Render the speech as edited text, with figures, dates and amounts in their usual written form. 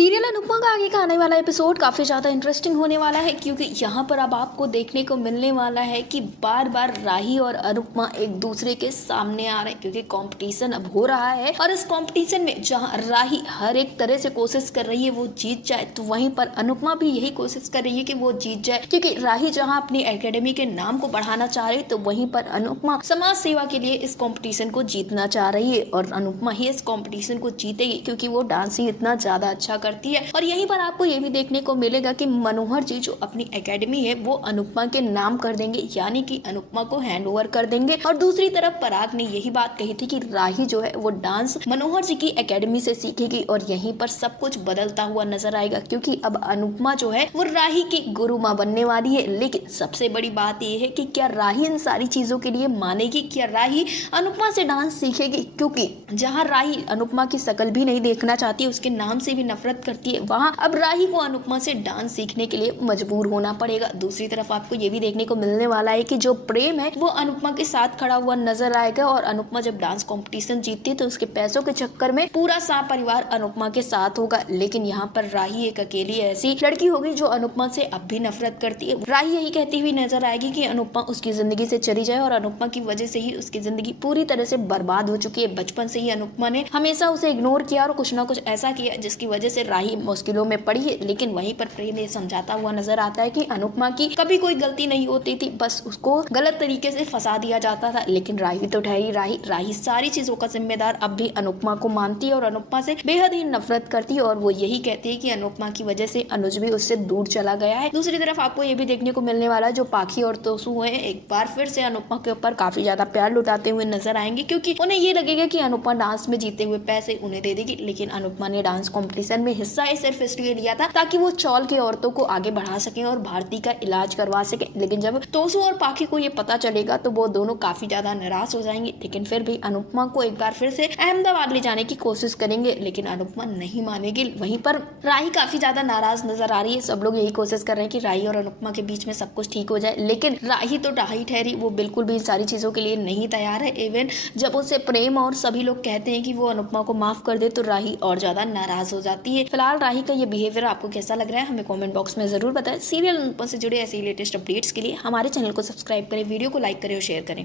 Serial Anupama का आगे का आने वाला एपिसोड काफ़ी ज़्यादा इंटरेस्टिंग होने वाला है, क्योंकि यहाँ पर अब आपको देखने को मिलने वाला है कि बार बार राही और अनुपमा एक दूसरे के सामने आ रहे हैं, क्योंकि कंपटीशन अब हो रहा है। और इस कंपटीशन में जहाँ राही हर एक तरह से कोशिश कर रही है वो जीत जाए, तो वहीं पर अनुपमा भी यही कोशिश कर रही है कि वो जीत जाए। क्योंकि राही जहाँ अपनी एकेडमी के नाम को बढ़ाना चाह रही है, तो वहीं पर अनुपमा समाज सेवा के लिए इस कॉम्पिटिशन को जीतना चाह रही है। और अनुपमा ही इस कॉम्पिटिशन को जीतेगी, क्योंकि वो डांसिंग इतना ज्यादा अच्छा करती है। और यहीं पर आपको ये भी देखने को मिलेगा कि मनोहर जी जो अपनी एकेडमी है वो अनुपमा के नाम कर देंगे, यानी कि अनुपमा को हैंड ओवर कर देंगे। और दूसरी तरफ पराग ने यही बात कही थी कि राही जो है वो डांस मनोहर जी की एकेडमी से सीखेगी, और यहीं पर सब कुछ बदलता हुआ नजर आएगा, क्योंकि अब अनुपमा जो है वो राही की गुरु माँ बनने वाली है। लेकिन सबसे बड़ी बात यह है कि क्या राही इन सारी चीजों के लिए मानेगी, क्या राही अनुपमा से डांस सीखेगी? क्योंकि जहाँ राही अनुपमा की शकल भी नहीं देखना चाहती, उसके नाम से भी नफरत करती है, वहाँ अब राही को अनुपमा से डांस सीखने के लिए मजबूर होना पड़ेगा। दूसरी तरफ आपको ये भी देखने को मिलने वाला है कि जो प्रेम है वो अनुपमा के साथ खड़ा हुआ नजर आएगा। और अनुपमा जब डांस कंपटीशन जीतती है तो उसके पैसों के चक्कर में पूरा सा परिवार अनुपमा के साथ होगा। लेकिन यहाँ पर राही एक अकेली ऐसी लड़की होगी जो अनुपमा से अब भी नफरत करती है। राही यही कहती हुई नजर आएगी कि अनुपमा उसकी जिंदगी से चली जाए, और अनुपमा की वजह से ही उसकी जिंदगी पूरी तरह से बर्बाद हो चुकी है। बचपन से ही अनुपमा ने हमेशा उसे इग्नोर किया और कुछ ना कुछ ऐसा किया जिसकी वजह से राही मुश्किलों में पड़ी है। लेकिन वहीं पर प्रेम ये समझाता हुआ नजर आता है कि अनुपमा की कभी कोई गलती नहीं होती थी, बस उसको गलत तरीके से फंसा दिया जाता था। लेकिन राही तो ठहरी राही सारी चीजों का जिम्मेदार अब भी अनुपमा को मानती है और अनुपमा से बेहद ही नफरत करती है। और वो यही कहती है कि अनुपमा की वजह से अनुज भी उससे दूर चला गया है। दूसरी तरफ आपको ये भी देखने को मिलने वाला है जो पाखी और तोसू है एक बार फिर से अनुपमा के ऊपर काफी ज्यादा प्यार लुटाते हुए नजर आएंगे, क्योंकि उन्हें ये लगेगा कि अनुपमा डांस में जीते हुए पैसे उन्हें दे देगी। लेकिन अनुपमा ने डांस कॉम्पिटिशन में हिस्सा सिर्फ इसलिए लिया था ताकि वो चौल के औरतों को आगे बढ़ा सके और भारती का इलाज करवा सके। लेकिन जब तोसू और पाखी को ये पता चलेगा तो वो दोनों काफी ज्यादा नाराज हो जाएंगे। लेकिन फिर भी अनुपमा को एक बार फिर से अहमदाबाद ले जाने की कोशिश करेंगे, लेकिन अनुपमा नहीं मानेगी। वहीं पर राही काफी ज्यादा नाराज नजर आ रही है। सब लोग यही कोशिश कर रहे हैं कि राही और अनुपमा के बीच में सब कुछ ठीक हो जाए, लेकिन राही तो राही ठहरी, वो बिल्कुल भी इन सारी चीजों के लिए नहीं तैयार है। इवन जब उसे प्रेम और सभी लोग कहते हैं कि वो अनुपमा को माफ कर दे तो राही और ज्यादा नाराज हो जाती है। फिलहाल राही का ये बिहेवियर आपको कैसा लग रहा है हमें कमेंट बॉक्स में जरूर बताएं। सीरियल अनुपमा से जुड़े ऐसे लेटेस्ट अपडेट्स के लिए हमारे चैनल को सब्सक्राइब करें, वीडियो को लाइक करें और शेयर करें।